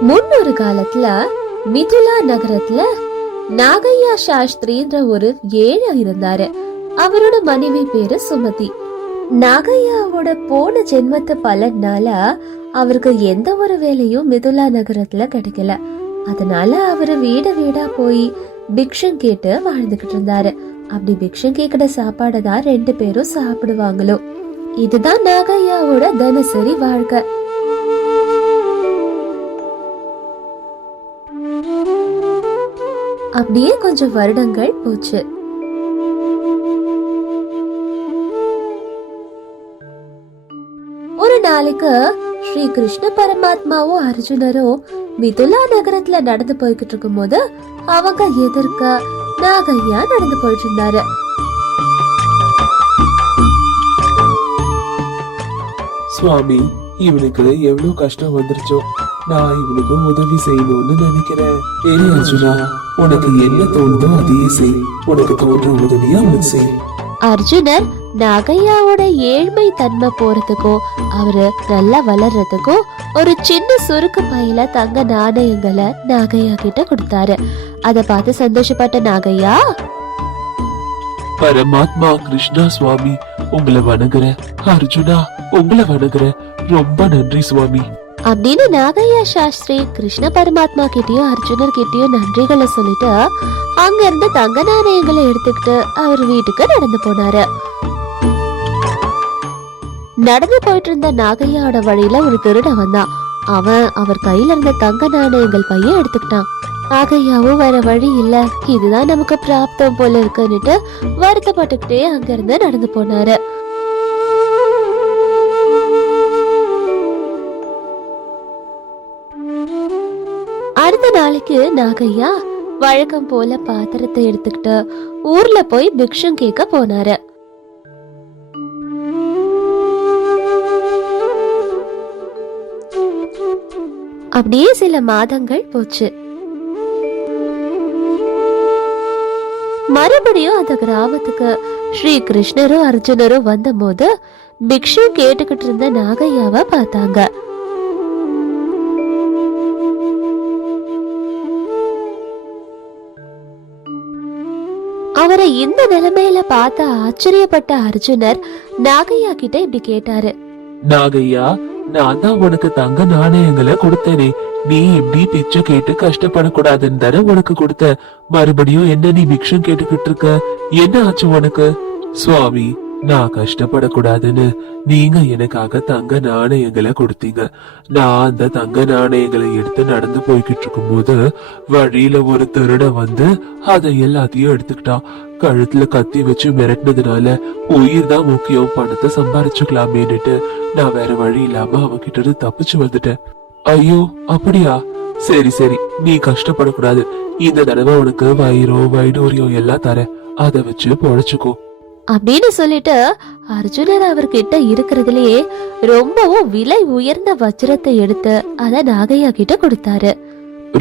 முன்னொரு காலத்துல மிதுலா நகரத்துல நாகையா சாஸ்திரின்ற ஒரு ஏழை இருந்தாரு. அவரோட மனைவி பேரு சுமதி. நாகையாவோட போன ஜென்மத்து பலனால அவருக்கு எந்த ஒரு வேலையும் மிதுலா நகரத்துல கிடைக்கல. அதனால அவரு வீடு வீடா போய் பிக்ஷம் கேட்டு வாழ்ந்துகிட்டு இருந்தாரு. அப்படி பிக்ஷம் கேக்குற சாப்பாடை தான் ரெண்டு பேரும் சாப்பிடுவாங்களோ. இதுதான் நாகையாவோட தினசரி வாழ்க்கை. அப்படியே கொஞ்சம் வருடங்கள் போச்சு. ஒரு நாளைக்கு ஸ்ரீ கிருஷ்ண பரமாத்மாவும் அர்ஜுனரும் மிதுலா நகரத்துல நடந்து போய்கிட்டு இருக்கும்போது அவங்க எதிர்க்க நாகையா நடந்து போயிட்டு இருந்தாரு. சுவாமி இவனுக்கு எவ்வளவு கஷ்டம் வந்துருச்சோ? நான் இவனுக்கு உதவி செய்யணும்னு நினைக்கிறேன். ஏய் அர்ஜுனா உனக்கு என்ன தோணுதோ அதையே செய். உனக்கு தோன்ற உதவியை அவனுக்கு செய். அர்ஜுனர் நாகையாவோட ஏழ்மை தன்மை போறதுக்கும் அவரு நல்லா வளர்றதுக்கும் ஒரு சின்ன சுருக்கு பையில தங்க நாணயங்களை நாகையா கிட்ட கொடுத்தாரு. அத பார்த்து சந்தோஷப்பட்ட நாகையா? பரமாத்மா கிருஷ்ணா சுவாமி உங்களை வணங்குறேன். அர்ஜுனா உங்களை வணங்குறேன். ரொம்ப நன்றி சுவாமி. அப்படின்னு நாகையா சாஸ்திரி கிருஷ்ண பரமாத்மா கிட்டயும் அர்ஜுனர் கிட்டயும் நன்றிகளை சொல்லிட்டு அங்க இருந்து தங்க நாணயங்களை எடுத்துக்கிட்டு அவர் வீட்டுக்கு நடந்து போனாரு. நடந்து போயிட்டு இருந்த நாகையாவோட வழியில ஒரு திருடன் வந்தான். அவன் அவர் கையில இருந்த தங்க நாணயங்கள் பையன் எடுத்துக்கிட்டான். நாகையாவும் வேற வழி இல்ல. இதுதான் நமக்கு பிராப்தம் போல இருக்குன்னுட்டு வருத்தப்பட்டுக்கிட்டே அங்க இருந்து நடந்து போனாரு. அடுத்த நாகையா? வழக்கம் போல பாத்திரத்தை எடுத்துக்கிட்டு ஊர்ல போய் பிக்ஷம் கேட்க போனாரு. அப்படியே சில மாதங்கள் போச்சு. மறுபடியும் அந்த கிராமத்துக்கு ஸ்ரீ கிருஷ்ணரும் அர்ஜுனரும் வந்தபோது பிக்ஷு கேட்டுக்கிட்டு இருந்த நாகையாவை பார்த்தாங்க. அவரை இந்த நிலைமையில பார்த்த ஆச்சரியப்பட்ட அர்ஜுனர் நாகையா கிட்ட இப்படி கேட்டாரு. நாகையா நான் தான் உனக்கு தங்க நாணயங்களை கொடுத்தேனே. நீ எப்படி பிச்சை கேட்டு கஷ்டப்படக்கூடாதுன்னு தானே உனக்கு கொடுத்த? மறுபடியும் என்ன நீ பிக்ஷம் கேட்டுக்கிட்டு இருக்க? என்ன ஆச்சு உனக்கு? சுவாமி நான் கஷ்டப்படக்கூடாதுன்னு நீங்க எனக்காக தங்க நாணயங்களை கொடுத்தீங்க. நான் அந்த தங்க நாணயங்களை எடுத்து நடந்து போய்கிட்டு இருக்கும்போது வழியில ஒரு திருட வந்து அதை எல்லாத்தையும் எடுத்துக்கிட்டான். கழுத்துல கத்தி வச்சு மிரட்டினதுனால உயிர் தான் முக்கியம் பணத்தை சம்பாரிச்சுக்கலாமேன்னுட்டு நான் வேற வழி இல்லாம அவன்கிட்ட இருந்து தப்பிச்சு வந்துட்டேன். ஐயோ அப்படியா? சரி சரி நீ கஷ்டப்படக்கூடாது. இந்த தடவை உனக்கு வயிறோ வைடூரியம் எல்லாம் தரேன். அதை வச்சு பொழைச்சுக்கோ. அப்படின்னு சொல்லிட்டு அர்ஜுனர் அவர்கிட்ட இருக்கிறதுலயே ரொம்பவும் விலை உயர்ந்த வஜ்ரத்தை எடுத்து அத நாகையா கிட்ட கொடுத்தாரு.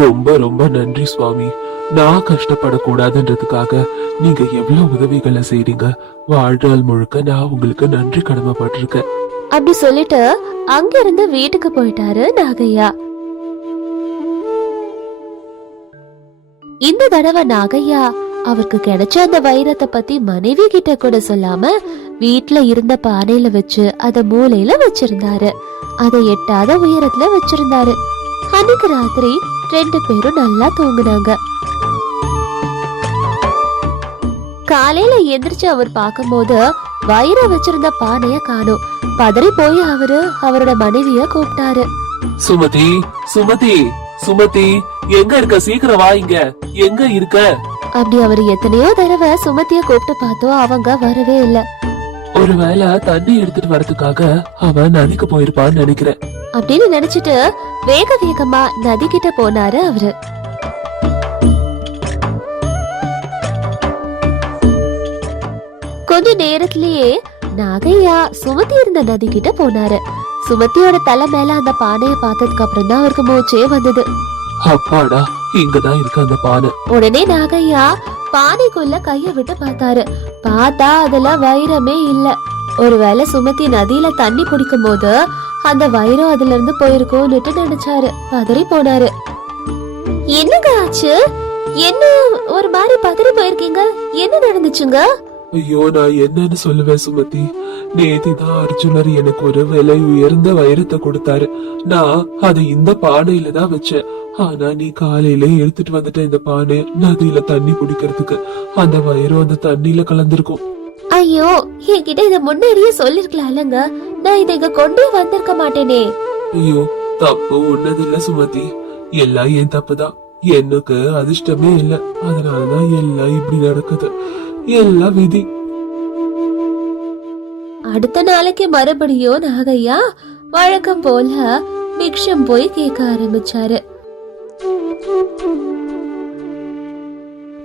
ரொம்ப ரொம்ப நன்றி சுவாமி. நான் கஷ்டப்படக்கூடாதுன்றதுக்காக நீங்க எவ்வளவு உதவிகளை செய்றீங்க? வாழ்நாள் முழுக்க நான் உங்களுக்கு நன்றி கடமைப்பட்டிருக்கேன். அப்படி சொல்லிட்டு அங்கிருந்து வீட்டுக்கு போயிட்டாரு நாகையா. இந்த தடவை நாகையா அவருக்கு கிடைச்ச அந்த வைரத்தை பத்தி மனைவி கிட்ட கூட சொல்லாம வீட்டுல இருந்த பானையில வச்சு அத மூலையில வச்சிருந்தாரு. அதை எட்டாத உயரத்துல வச்சிருந்தாரு. அன்னைக்கு ராத்திரி ரெண்டு பேரும் நல்லா தூங்குனாங்க. காலையில எந்திரிச்சு அவர் பார்க்கும்போது வயிற வச்சிருந்த பானைய காணும். பதறி போய் அவரு அவரோட மனைவிய கூப்பிட்டாரு. சுமதி சுமதி சுமதி எங்க இருக்க? சீக்கிரம் வா இங்க. எங்க இருக்க? அப்படி அவர் எத்தனையோ தடவை சுமத்திய கூப்பிட்டு பார்த்தோம் அவங்க வரவே இல்ல. ஒருவேளை தண்ணி எடுத்துட்டு வரதுக்காக அவன் நதிக்கு போயிருப்பான்னு நினைக்கிறேன். அப்படின்னு நினைச்சிட்டு வேக வேகமா நதி கிட்ட போனாரு அவரு. கொஞ்ச நேரத்திலேயே நாகையா சுமதி இருந்த நதி கிட்ட போனாரு. சுமதியோட தலை மேல அந்த பானைய பார்த்ததுக்கு அப்புறம் தான் அவருக்கு மூச்சே வந்தது. அப்பாடா இங்கதான் இருக்கு அந்த பானை. உடனே நாகையா பானைக்குள்ள கைய விட்டு பார்த்தாரு. பார்த்தா அதுல வைரமே இல்ல. ஒருவேளை சுமதி நதியில தண்ணி குடிக்கும் போது அந்த வைரம் அதுல இருந்து போயிருக்கும்னுட்டு நினைச்சாரு. பதறி போனாரு. என்னங்க ஆச்சு? என்ன ஒரு மாதிரி பதறி போயிருக்கீங்க? என்ன நடந்துச்சுங்க? ஐயோ நான் என்னன்னு சொல்லுவேன் சுமதி. நேத்தி தான் அர்ஜுனர் எனக்கு ஒரு விலை உயர்ந்த வைரத்தை கொடுத்தாரு. நான் அதை இந்த பானையில தான் வச்சேன். ஆனா நீ காலையில எடுத்துட்டு வந்துட்ட இந்த பானை நதியில தண்ணி குடிக்கிறதுக்கு. அந்த வைரம் அந்த தண்ணியில கலந்திருக்கும். ஐயோ என்கிட்ட இத முன்னாடியே சொல்லிருக்கலாம் இல்லங்க நான் இதை இங்க கொண்டே வந்திருக்க மாட்டேனே. ஐயோ தப்பு ஒன்னதில்ல சுமதி. எல்லாம் என் தப்புதான். எனக்கு அதிர்ஷ்டமே இல்ல. அதனாலதான் எல்லாம் இப்படி நடக்குது. எல்லாம் விதி அடுத்த நாளைக்கு மறுபடியும் நாகையா? வழக்கம் போல பிக்ஷம் போய் கேட்க ஆரம்பிச்சாரு.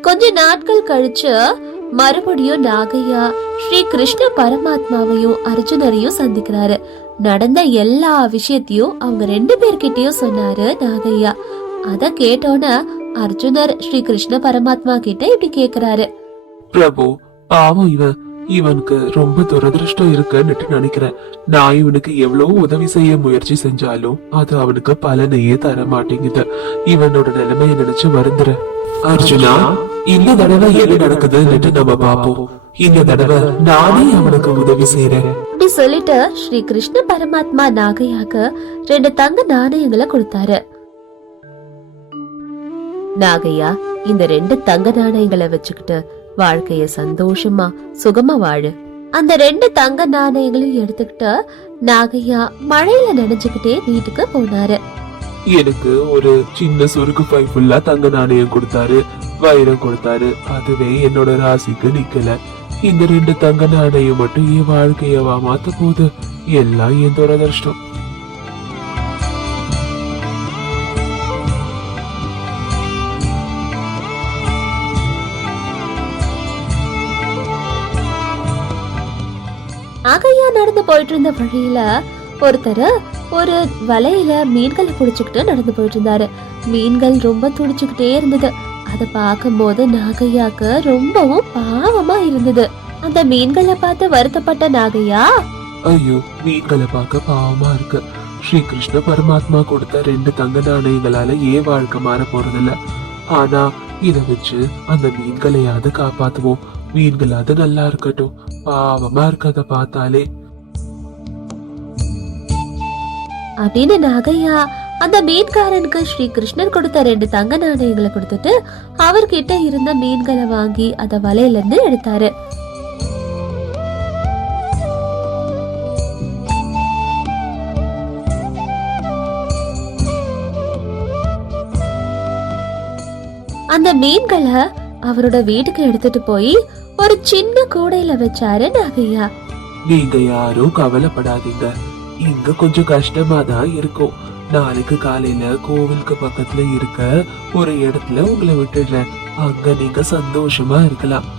கொஞ்ச நாட்கள் கழிச்சு மறுபடியும் நாகையா ஸ்ரீ கிருஷ்ண பரமாத்மாவையும் அர்ஜுனரையும் சந்திக்கிறாரு. நடந்த எல்லா விஷயத்தையும் அவங்க ரெண்டு பேர்கிட்டயும் சொன்னாரு நாகையா. அத கேட்டோன்ன அர்ஜுனர் ஸ்ரீ கிருஷ்ண பரமாத்மா கிட்ட இப்படி கேக்குறாரு. பிரபு பாவம் இவன் இவனுக்கு ரொம்ப துரதிருஷ்டம் இருக்குன்னுட்டு நினைக்கிறேன். நான் இவனுக்கு எவ்வளவு உதவி செய்ய முயற்சி செஞ்சாலும் அது அவனுக்கு பலனையே தர மாட்டேங்குது இவனோட நிலைமையை நினைச்சு வருந்துற அர்ஜுனா இந்த தடவை என்ன நடக்குதுன்னுட்டு நம்ம பாப்போம். இந்த தடவை நானே அவனுக்கு உதவி செய்யறேன் அப்படி சொல்லிட்டு ஸ்ரீ கிருஷ்ண பரமாத்மா நாகையாக்கு ரெண்டு தங்க நாணயங்களை கொடுத்தாரு. நாகையா இந்த ரெண்டு தங்க நாணயங்களை வச்சுக்கிட்டு வாழ்க்கைய சந்தோஷமா சுகமா வாழு. அந்த ரெண்டு தங்க நாணயங்களையும் எடுத்துக்கிட்டு நாகையா மழையில நனைஞ்சுக்கிட்டே வீட்டுக்கு போனாரு. எனக்கு ஒரு சின்ன சுருக்கு பை ஃபுல்லா தங்க நாணயம் கொடுத்தாரு. வைரம் கொடுத்தாரு. அதுவே என்னோட ராசிக்கு நிக்கல. இந்த ரெண்டு தங்க நாணயம் மட்டும் என் வாழ்க்கையவா மாத்த போகுது. எல்லாம் என் துரதிருஷ்டம். போயிட்டு இருந்த வழியில ஒருத்தர் ஒரு வலையில மீன்களை புடிச்சுக்கிட்டு நடந்து போயிட்டு இருந்தாரு மீன்கள் ரொம்ப துடிச்சுக்கிட்டே இருந்தது. அத பார்க்கும்போது நாகையாக்கு ரொம்பவும் பாவமா இருந்தது. அந்த மீன்களை பார்த்து வருத்தப்பட்ட நாகையா? ஐயோ மீன்களை பார்க்க பாவமா இருக்கு. ஸ்ரீ கிருஷ்ண பரமாத்மா கொடுத்த ரெண்டு தங்க நாணயங்களால ஏன் வாழ்க்கை மாற போறதில்ல? ஆனா இத வச்சு அந்த மீன்களையாவது காப்பாத்துவோம். மீன்களாவது நல்லா இருக்கட்டும். பாவமா இருக்கத பார்த்தாலே அப்படின்னு நகையா அந்த மீன்காரனுக்கு ஸ்ரீ கிருஷ்ணர் கொடுத்த ரெண்டு தங்க நாணயங்களை கொடுத்துட்டு அவர்கிட்ட இருந்த மீன்களை வாங்கி அத வலையில இருந்து எடுத்தாரு. அந்த மீன்களை அவரோட வீட்டுக்கு எடுத்துட்டு போய் ஒரு சின்ன கூடையில வச்சாரு நாகையா. நீங்க யாரும் கவலைப்படாதீங்க. இங்க கொஞ்சம் கஷ்டமா தான் இருக்கும். நாளைக்கு காலையில கோவிலுக்கு பக்கத்துல இருக்க ஒரு இடத்துல உங்களை விட்டுடுறேன். அங்க நீங்க சந்தோஷமா இருக்கலாம்.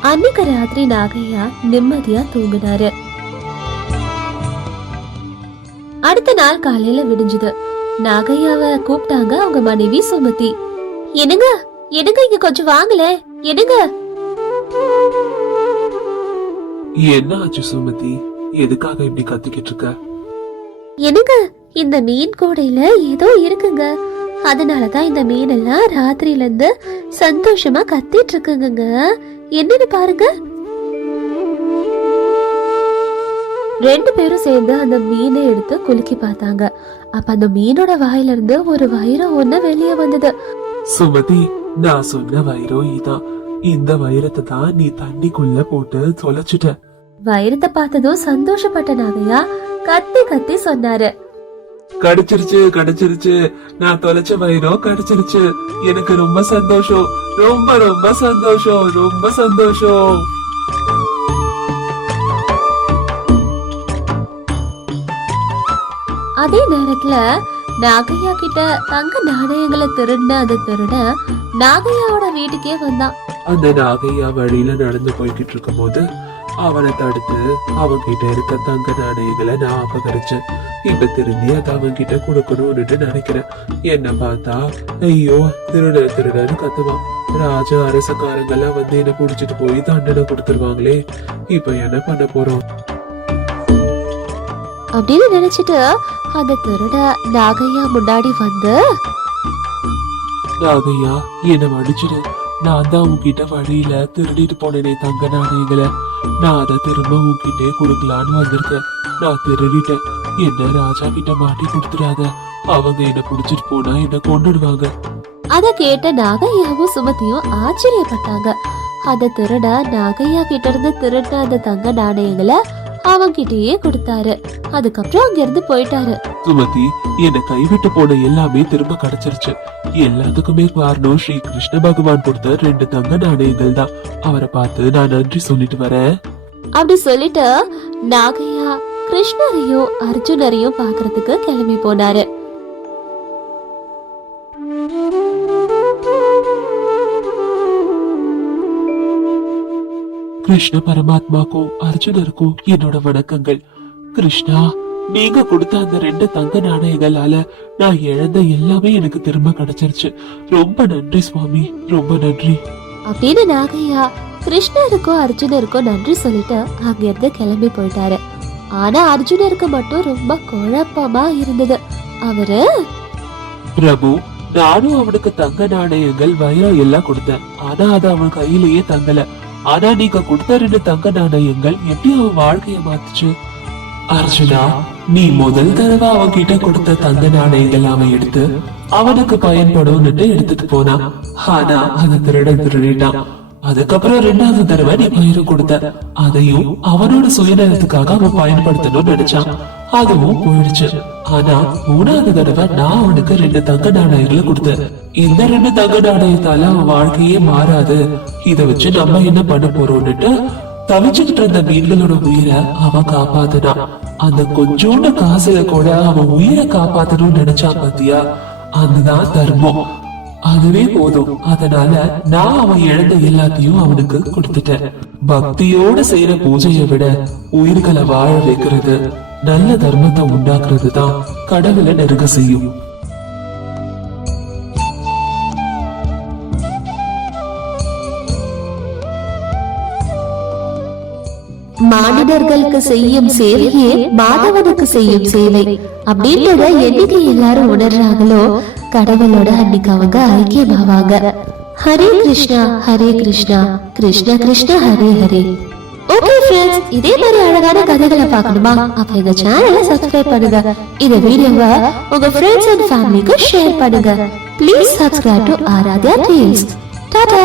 அன்னைக்கு ராத்திரி நாகையா நிம்மதியா தூங்கினாரு. அடுத்த நாள் காலையில விடிஞ்சது. நாகையாவ கூப்பிட்டாங்க அவங்க மனைவி சுமதி. என்னங்க? என்னங்க இங்க கொஞ்சம் வாங்கல. என்னங்க என்ன ஆச்சு சுமதி? எதுக்காக இப்படி கத்திக்கிட்டு இருக்க? என்னங்க இந்த மீன் கூடையில ஏதோ இருக்குங்க. அதனாலதான் இந்த மீன் எல்லாம் ராத்திரில இருந்து சந்தோஷமா கத்திட்டு இருக்குங்க என்னன்னு பாருங்க. ரெண்டு பேரும் சேர்ந்து அந்த மீனை எடுத்து குலுக்கி பார்த்தாங்க. அப்ப அந்த மீனோட வாயில இருந்து ஒரு வைரம் ஒண்ணு வெளியே வந்தது. சுமதி நான் சொன்ன வைரம் இதான் இந்த வைரத்தை தான் நீ தண்ணிக்குள்ள போட்டு தொலைச்சிட்ட. வைரத்தை பார்த்ததும் சந்தோஷப்பட்ட நாகையா கத்தி கத்தி சொன்னாரு. கிடைச்சிருச்சு கிடைச்சிருச்சு. நான் தொலைச்ச வைரம் கிடைச்சிருச்சு. எனக்கு ரொம்ப சந்தோஷம். ரொம்ப ரொம்ப சந்தோஷம். ரொம்ப சந்தோஷம். அதே நேரத்துல நாகையா கிட்ட தங்க நாணயங்களை திருடின அந்த திருட நாகையாவோட வீட்டுக்கே வந்தான் அந்த நாகையா வழியில நடந்து போய்கிட்டு இருக்கும்போது அவனை தடுத்து அவன்கிட்ட இருக்க தங்க நாணயங்களை நான் அபகரிச்சேன். இப்ப திரும்பி அதை அவன்கிட்ட கொடுக்கணும்னுட்டு நினைக்கிறேன். என்ன பார்த்தா ஐயோ திருட திருடன்னு கத்துவான். ராஜ அரசக்காரங்கெல்லாம் வந்து என்ன புடிச்சிட்டு போய் தண்டனை கொடுத்துருவாங்களே. இப்ப என்ன பண்ண போறோம்? அப்படின்னு நினைச்சிட்டு அந்த திருட நாகையா முன்னாடி வந்து நாகையா என்ன மன்னிச்சிடு நான் தான் உன்கிட்ட வழியில திருடிட்டு போனேனே தங்க நாணயங்களை. நான் அதை திரும்ப உன்கிட்டே கொடுக்கலான்னு வந்திருக்கேன். நான் திருடிட்டேன். என்ன ராஜா கிட்ட மாட்டி கொடுத்துடாத. அவங்க என்ன புடிச்சிட்டு போனா என்ன கொண்டுடுவாங்க அத கேட்ட நாகையாவும் சுமதியும் ஆச்சரியப்பட்டாங்க. அத திருட நாகையா கிட்ட இருந்து திருட்ட அந்த தங்க நாணயங்களை அவங்கிட்டயே கொடுத்தாரு. அதுக்கப்புறம் அங்க இருந்து போயிட்டாரு. சுமதி என்னை கைவிட்டு போன எல்லாமே திரும்ப கிடைச்சிருச்சு. எல்லாத்துக்குமே காரணம் ஸ்ரீ கிருஷ்ண பகவான் கொடுத்த ரெண்டு தங்க நாணயங்கள் தான். அவரை பார்த்து நான் நன்றி சொல்லிட்டு வரேன். அப்படி சொல்லிட்டு நாகையா கிருஷ்ணரையும் அர்ஜுனரையும் பாக்குறதுக்கு கிளம்பி போனாரு. கிருஷ்ண பரமாத்மாக்கும் அர்ஜுனருக்கும் என்னோட வணக்கங்கள். கிருஷ்ணா நீங்க கொடுத்த அந்த ரெண்டு தங்க நாணயங்களால நான் இழந்த எல்லாமே எனக்கு திரும்ப கிடைச்சிருச்சு. ரொம்ப நன்றி சுவாமி. ரொம்ப நன்றி. அப்படின்னு நாகையா கிருஷ்ணருக்கும் அர்ஜுனருக்கும் நன்றி சொல்லிட்டு அங்க இருந்து கிளம்பி போயிட்டாரு. ஆனா அர்ஜுனருக்கு மட்டும் ரொம்ப குழப்பமா இருந்தது. அவரு பிரபு நானும் அவனுக்கு தங்க நாணயங்கள் வைரம் எல்லாம் கொடுத்தேன். ஆனா அது அவன் கையிலேயே தங்கல. ஆனா நீங்க கொடுத்த ரெண்டு தங்க நாணயங்கள் எப்படி அவன் வாழ்க்கைய மாத்துச்சு? அர்ஜுனா நீ முதல் தடவை அவன்கிட்ட கொடுத்த தங்க நாணயங்கள் அவன் எடுத்து அவனுக்கு பயன்படும்னுட்டு எடுத்துட்டு போனான் ஆனா அதை திருட திருடிட்டான். அதுக்கப்புறம் ரெண்டாவது தடவை நீ பயிர் கொடுத்த. அதையும் அவனோட சுயநலத்துக்காக அவன் பயன்படுத்தணும்னு நினைச்சான். அதுவும் போயிடுச்சு. ஆனா மூணாவது தடவை நான் அவனுக்கு ரெண்டு தங்க நாணயங்களை கொடுத்தேன். இந்த ரெண்டு தங்க நாணயத்தால அவன் வாழ்க்கையே மாறாது. இத வச்சு நம்ம என்ன பண்ண போறோம்னுட்டு தவிச்சுக்கிட்டு இருந்த மீன்களோட உயிரை அவன் காப்பாத்தினான். அந்த கொஞ்சோண்டு காசுல கூட அவன் உயிரை காப்பாத்தணும்னு நினைச்சா பாத்தியா? அதுதான் தர்மம். அதுவே போதும். அதனால நான் அவன் இழந்த எல்லாத்தையும் அவனுக்கு கொடுத்துட்டேன். பக்தியோட செய்யற பூஜையை விட உயிர்களை வாழ வைக்கிறது நல்ல தர்மத்தை உண்டாக்குறது தான் கடவுளை நெருங்க செய்யும். மானிடர்களுக்கு செய்யும் சேவையே மாதவனுக்கு செய்யும் சேவை. அப்படின்றத என்னைக்கு எல்லாரும் உணர்றாங்களோ கடவுளோட அன்னைக்கு அவங்க ஐக்கியமாவாங்க. ஹரே கிருஷ்ணா ஹரே கிருஷ்ணா கிருஷ்ண கிருஷ்ண ஹரே ஹரே. ஓகே ஃப்ரெண்ட்ஸ் இதே மாதிரி அழகான கதைகளை பார்க்கணுமா? அப்ப இந்த சேனலை சப்ஸ்கிரைப் பண்ணுங்க. இந்த வீடியோவை உங்க ஃப்ரெண்ட்ஸ் அண்ட் ஃபேமிலிக்கு ஷேர் பண்ணுங்க. Please subscribe to Aaradhya reels tata